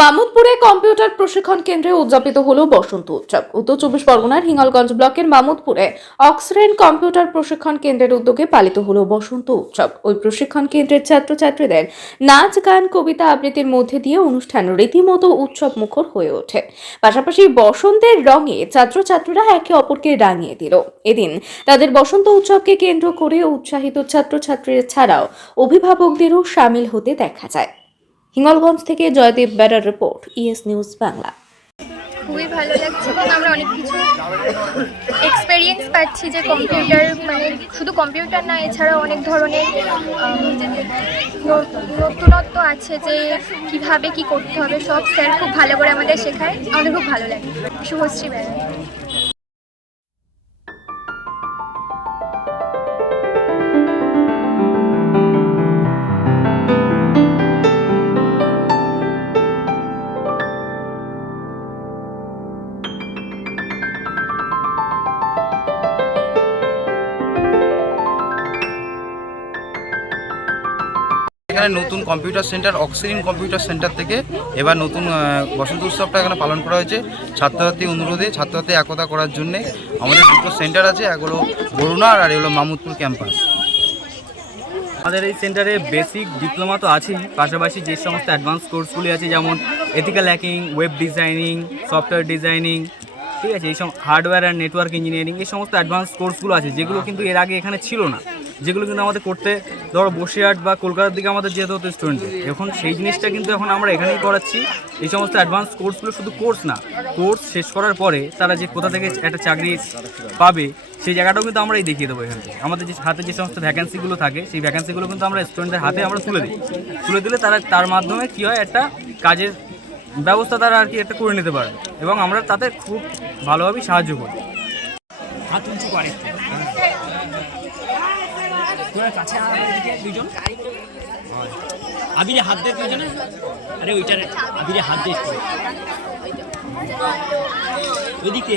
মামুদপুরে computer প্রশিক্ষণ কেন্দ্রে উদযাপিত হলো বসন্ত উৎসব। উত্তর চব্বিশ পরগনার হিঙ্গলগঞ্জ ব্লকের মামুদপুরে অক্সরেন কম্পিউটার প্রশিক্ষণ কেন্দ্রের উদ্যোগে পালিত হলো বসন্ত উৎসব। ওই প্রশিক্ষণ কেন্দ্রের ছাত্রছাত্রীদের নাচ, গান, কবিতা আবৃত্তির মধ্যে দিয়ে অনুষ্ঠান রীতিমতো উৎসব মুখর হয়ে ওঠে। পাশাপাশি বসন্তের রঙে ছাত্রছাত্রীরা একে অপরকে রাঙিয়ে দিল। এদিন তাদের বসন্ত উৎসবকে কেন্দ্র করে উৎসাহিত ছাত্রছাত্রীরা ছাড়াও অভিভাবকদেরও সামিল হতে দেখা যায়। হিঙ্গলগঞ্জ থেকে জয়দেব বেড়ার রিপোর্ট ইএস নিউজ বাংলা। খুবই ভালো লাগছে এবং আমরা অনেক কিছু এক্সপেরিয়েন্স পাচ্ছি যে কম্পিউটার মানে শুধু কম্পিউটার না, এছাড়াও অনেক ধরনের নতুনত্ব আছে যে কীভাবে কি করতে হবে, সব স্যার খুব ভালো করে আমাদের শেখায়। আমাদের খুব ভালো লাগে। শুভশ্রী ব্যানার্জি এখানে নতুন computer centre Oxygen computer centre থেকে এবার নতুন বসন্ত উৎসবটা এখানে পালন করা হয়েছে। ছাত্রছাত্রী অনুরোধে, ছাত্রছাত্রী একতা করার জন্যে আমাদের দুটো সেন্টার আছে, এক হলো বরুণার আর এই হলো মামুদপুর ক্যাম্পাস আমাদের এই সেন্টারে বেসিক ডিপ্লোমা তো আছেই, পাশাপাশি যে সমস্ত অ্যাডভান্স কোর্সগুলি আছে, যেমন ethical hacking web designing software designing ঠিক আছে? এই সব হার্ডওয়্যার অ্যান্ড নেটওয়ার্ক ইঞ্জিনিয়ারিং এই সমস্ত অ্যাডভান্স কোর্সগুলো আছে, যেগুলো কিন্তু এর আগে এখানে ছিল না। যেগুলো কিন্তু আমাদের করতে, ধরো বসিরহাট বা কলকাতার দিকে আমাদের যেতে হতো স্টুডেন্ট এখন সেই জিনিসটা কিন্তু এখন আমরা এখানেই করাচ্ছি। এই সমস্ত অ্যাডভান্স কোর্সগুলো শুধু কোর্স না কোর্স শেষ করার পরে তারা যে কোথা থেকে একটা চাকরি পাবে, সেই জায়গাটাও কিন্তু আমরাই দেখিয়ে দেবো এখান আমাদের যে হাতে যে সমস্ত ভ্যাকেন্সিগুলো থাকে, সেই ভ্যাকেন্সিগুলো কিন্তু আমরা স্টুডেন্টদের হাতে আমরা তুলে দিই। তুলে দিলে তারা, তার মাধ্যমে কী হয়, একটা কাজের ব্যবস্থা তারা আর কি একটা করে নিতে পারবে এবং আমরা তাতে খুব ভালোভাবেই সাহায্য করি। হাত উঁচু করে। কাছে দুজন আবিরে হাত দে দুজনে আরে ওইটার আবিরে হাত দিয়ে ওইদিকে। ওদিকে